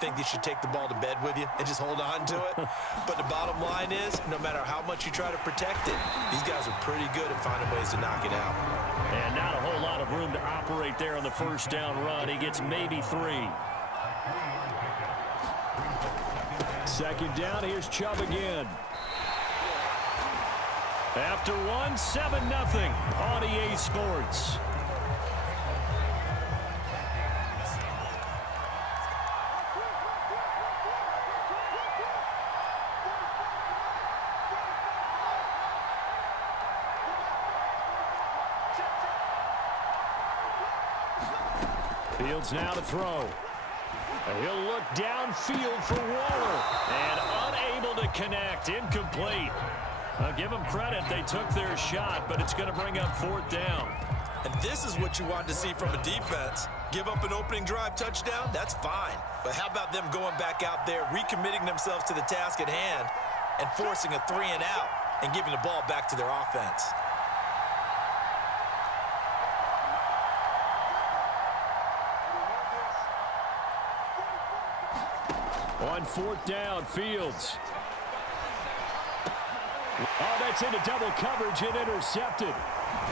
think you should take the ball to bed with you and just hold on to it. But the bottom line is, no matter how much you try to protect it, these guys are pretty good at finding ways to knock it out. And not a whole lot of room to operate there on the first down run. He gets maybe 3. Second down, here's Chubb again. After 1, 7-0 on EA Sports. Fields now to throw. He'll look downfield for Waller. And unable to connect. Incomplete. I'll give them credit. They took their shot, but it's going to bring up 4th down. And this is what you want to see from a defense. Give up an opening drive touchdown, that's fine. But how about them going back out there, recommitting themselves to the task at hand, and forcing a 3-and-out and giving the ball back to their offense? On 4th down, Fields. Oh, that's into double coverage and intercepted.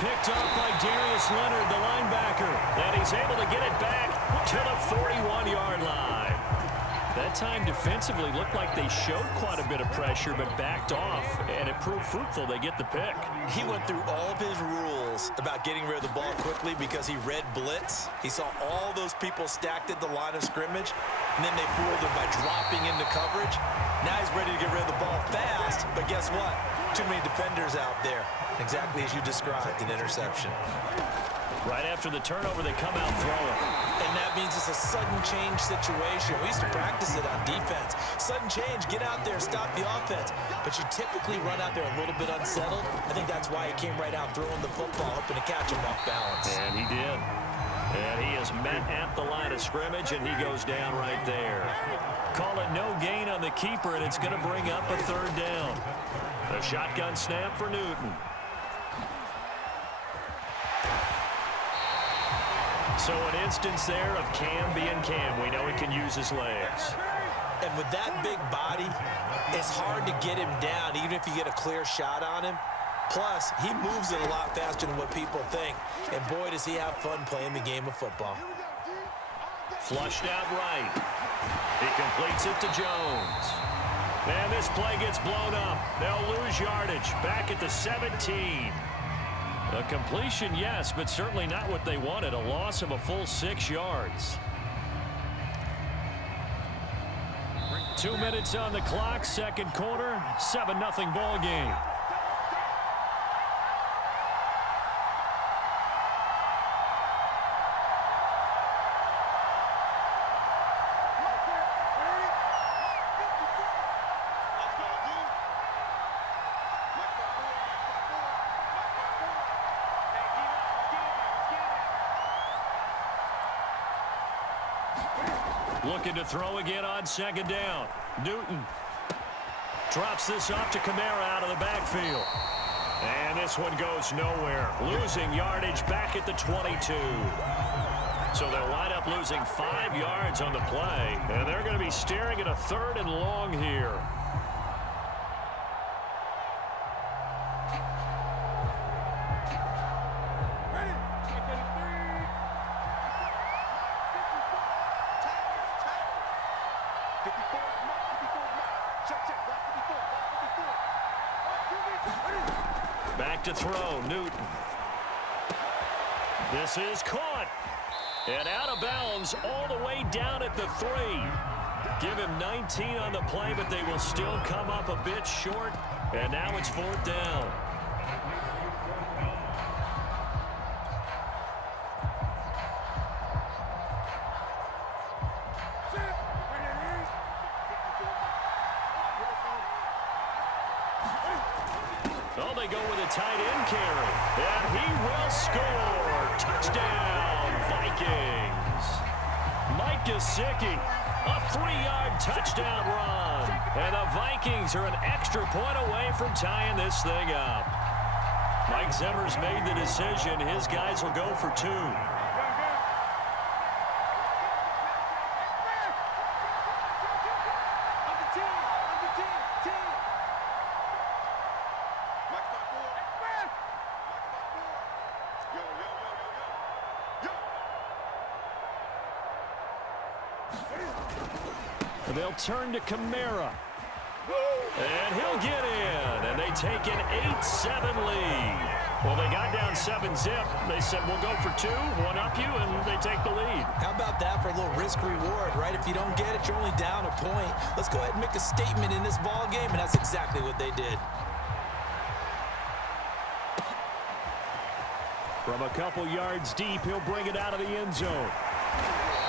Picked up by Darius Leonard, the linebacker. And he's able to get it back to the 41-yard line. That time defensively looked like they showed quite a bit of pressure but backed off, and it proved fruitful. They get the pick. He went through all of his rules about getting rid of the ball quickly because he read blitz. He saw all those people stacked at the line of scrimmage, and then they fooled him by dropping into coverage. Now he's ready to get rid of the ball fast, but guess what? Too many defenders out there. Exactly as you described, an interception. Right after the turnover, they come out throwing. And that means it's a sudden change situation. We used to practice it on defense. Sudden change, get out there, stop the offense. But you typically run out there a little bit unsettled. I think that's why he came right out throwing the football, hoping to catch him off balance. And he did. And he is met at the line of scrimmage, and he goes down right there. Call it no gain on the keeper, and it's going to bring up a 3rd down. The shotgun snap for Newton. So an instance there of Cam being Cam. We know he can use his legs. And with that big body, it's hard to get him down, even if you get a clear shot on him. Plus, he moves it a lot faster than what people think. And boy, does he have fun playing the game of football. Flushed out right. He completes it to Jones. And this play gets blown up. They'll lose yardage. Back at the 17. A completion, yes, but certainly not what they wanted. A loss of a full 6 yards. 2 minutes on the clock, second quarter, 7-0 ball game. Looking to throw again on second down. Newton drops this off to Kamara out of the backfield. And this one goes nowhere. Losing yardage back at the 22. So they'll wind up losing 5 yards on the play. And they're going to be staring at a 3rd and long here. Back to throw, Newton. This is caught. And out of bounds all the way down at the 3. Give him 19 on the play, but they will still come up a bit short. And now it's 4th down. Oh, they go with a tight end carry. And he will score. Touchdown, Vikings. Mike Gesicki, a 3-yard touchdown run. And the Vikings are an extra point away from tying this thing up. Mike Zimmer's made the decision. His guys will go for 2. They'll turn to Kamara. And he'll get in. And they take an 8-7 lead. Well, they got down 7-zip. They said, we'll go for 2, one up you, and they take the lead. How about that for a little risk-reward, right? If you don't get it, you're only down a point. Let's go ahead and make a statement in this ball game, and that's exactly what they did. From a couple yards deep, he'll bring it out of the end zone.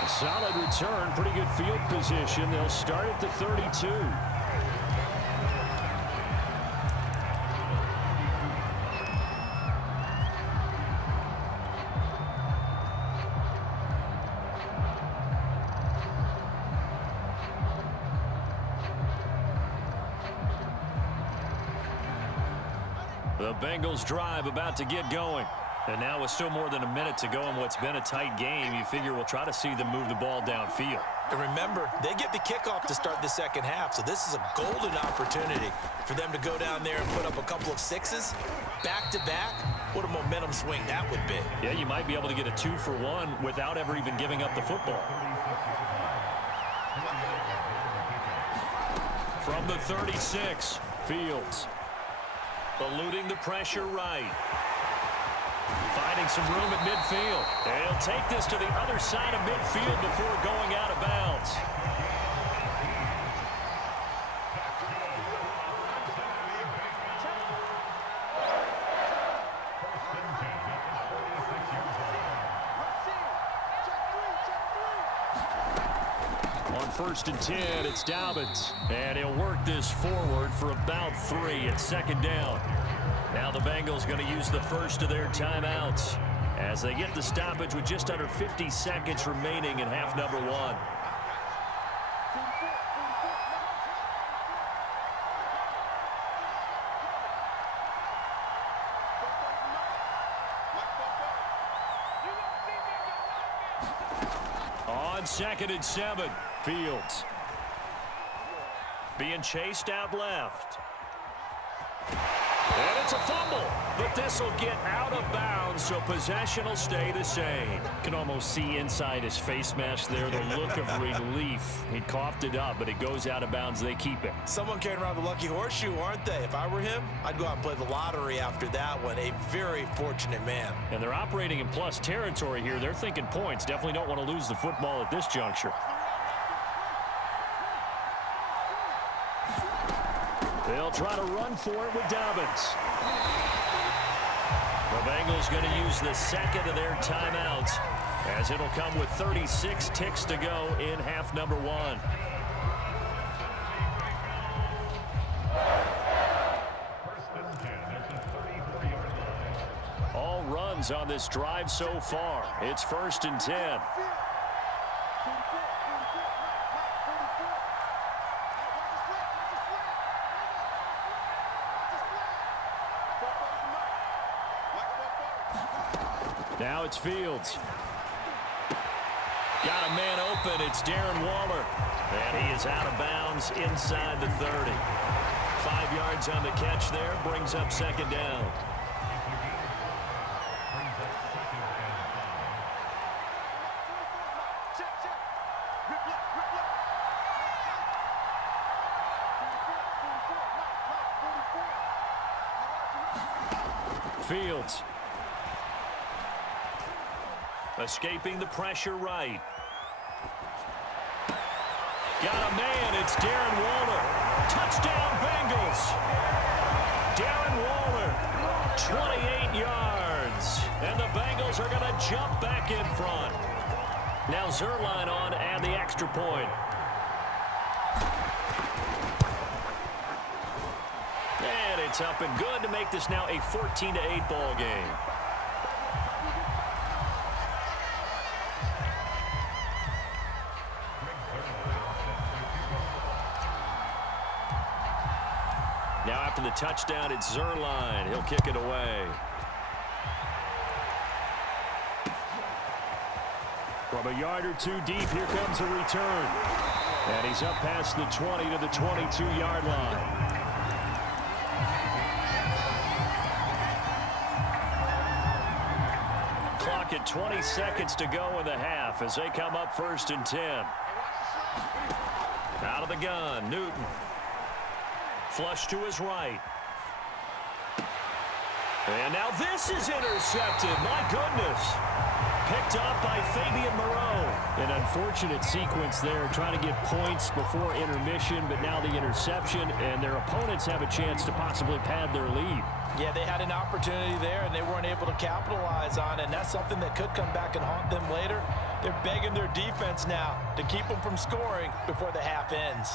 A solid return, pretty good field position. They'll start at the 32. The Bengals drive about to get going. And now with still more than a minute to go in what's been a tight game, you figure we'll try to see them move the ball downfield. And remember, they get the kickoff to start the second half, so this is a golden opportunity for them to go down there and put up a couple of sixes back-to-back. What a momentum swing that would be. Yeah, you might be able to get a 2-for-1 without ever even giving up the football. From the 36, Fields. Eluding the pressure right. Finding some room at midfield. And he'll take this to the other side of midfield before going out of bounds. On 1st and 10, it's Dobbins. And he'll work this forward for about 3 at second down. Now the Bengals going to use the first of their timeouts as they get the stoppage with just under 50 seconds remaining in half number 1. On 2nd and 7, Fields. Being chased out left. And it's a fumble, but this will get out of bounds, so possession will stay the same. Can almost see inside his face mask there the look of relief. He coughed it up, but it goes out of bounds. They keep it. Someone carrying around the lucky horseshoe, aren't they? If I were him, I'd go out and play the lottery after that one. A very fortunate man. And they're operating in plus territory here. They're thinking points. Definitely don't want to lose the football at this juncture. They'll try to run for it with Dobbins. The Bengals going to use the second of their timeouts as it'll come with 36 ticks to go in half number 1. All runs on this drive so far. It's 1st and 10. Now it's Fields. Got a man open. It's Darren Waller. And he is out of bounds inside the 30. 5 yards on the catch there. Brings up second down. Fields. Escaping the pressure right. Got a man. It's Darren Waller. Touchdown, Bengals. Darren Waller, 28 yards. And the Bengals are going to jump back in front. Now Zerline on and the extra point. And it's up and good to make this now a 14-8 ball game. Now after the touchdown, it's Zerline. He'll kick it away. From a yard or 2 deep, here comes a return. And he's up past the 20 to the 22-yard line. Clock at 20 seconds to go in the half as they come up 1st and 10. Out of the gun, Newton. Flush to his right. And now this is intercepted. My goodness. Picked up by Fabian Moreau. An unfortunate sequence there, trying to get points before intermission, but now the interception, and their opponents have a chance to possibly pad their lead. Yeah, they had an opportunity there, and they weren't able to capitalize on it, and that's something that could come back and haunt them later. They're begging their defense now to keep them from scoring before the half ends.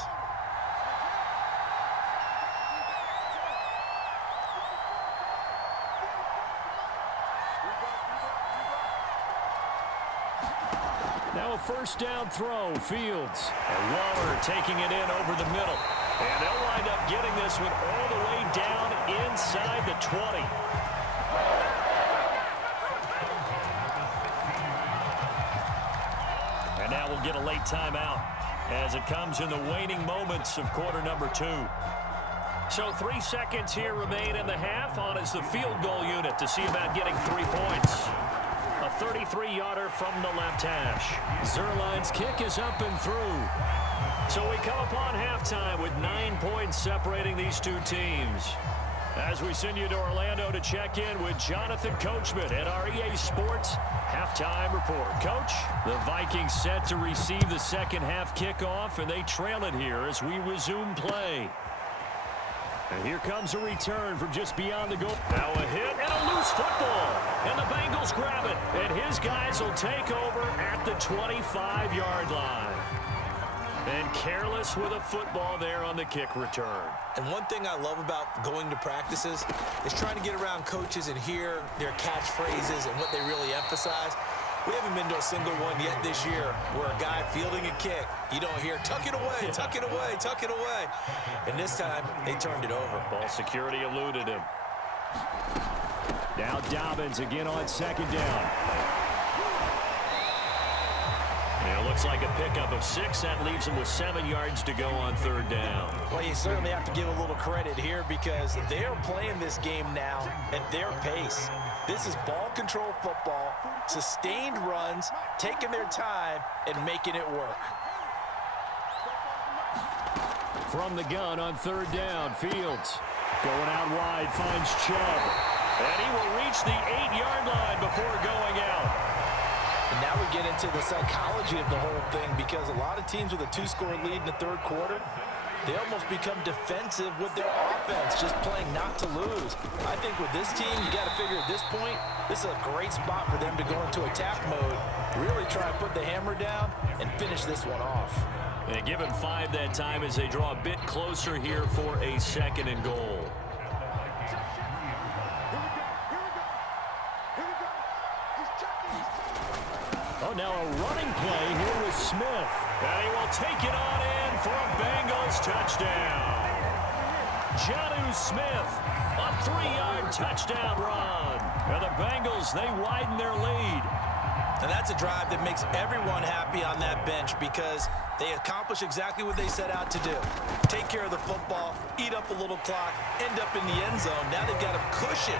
Now a first down throw, Fields. And Waller taking it in over the middle. And they'll wind up getting this one all the way down inside the 20. And now we'll get a late timeout as it comes in the waning moments of quarter number 2. So 3 seconds here remain in the half. On is the field goal unit to see about getting 3 points. A 33-yarder from the left hash. Zerline's kick is up and through. So we come upon halftime with 9 points separating these two teams. As we send you to Orlando to check in with Jonathan Coachman at our EA Sports Halftime Report. Coach, the Vikings set to receive the second half kickoff, and they trail it here as we resume play. And here comes a return from just beyond the goal. Now a hit and a loose football. And the Bengals grab it. And his guys will take over at the 25-yard line. And careless with a football there on the kick return. And one thing I love about going to practices is trying to get around coaches and hear their catchphrases and what they really emphasize. We haven't been to a single one yet this year where a guy fielding a kick, you don't hear, tuck it away, tuck it away, tuck it away. And this time, they turned it over. Ball security eluded him. Now Dobbins again on second down. And it looks like a pickup of 6. That leaves him with 7 yards to go on third down. Well, you certainly have to give a little credit here because they're playing this game now at their pace. This is ball control football, sustained runs, taking their time, and making it work. From the gun on third down, Fields going out wide, finds Chubb. And he will reach the 8-yard line before going out. And now we get into the psychology of the whole thing because a lot of teams with a 2-score lead in the third quarter, they almost become defensive with their offense, just playing not to lose. I think with this team, you got to figure at this point, this is a great spot for them to go into attack mode, really try to put the hammer down and finish this one off. And give him 5 that time as they draw a bit closer here for a 2nd and goal. Oh, now a running play here with Smith. And he will take it on in for a Bengals touchdown. Jonnu Smith, a 3-yard touchdown run. And the Bengals, they widen their lead. And that's a drive that makes everyone happy on that bench because they accomplish exactly what they set out to do. Take care of the football, eat up a little clock, end up in the end zone. Now they've got a cushion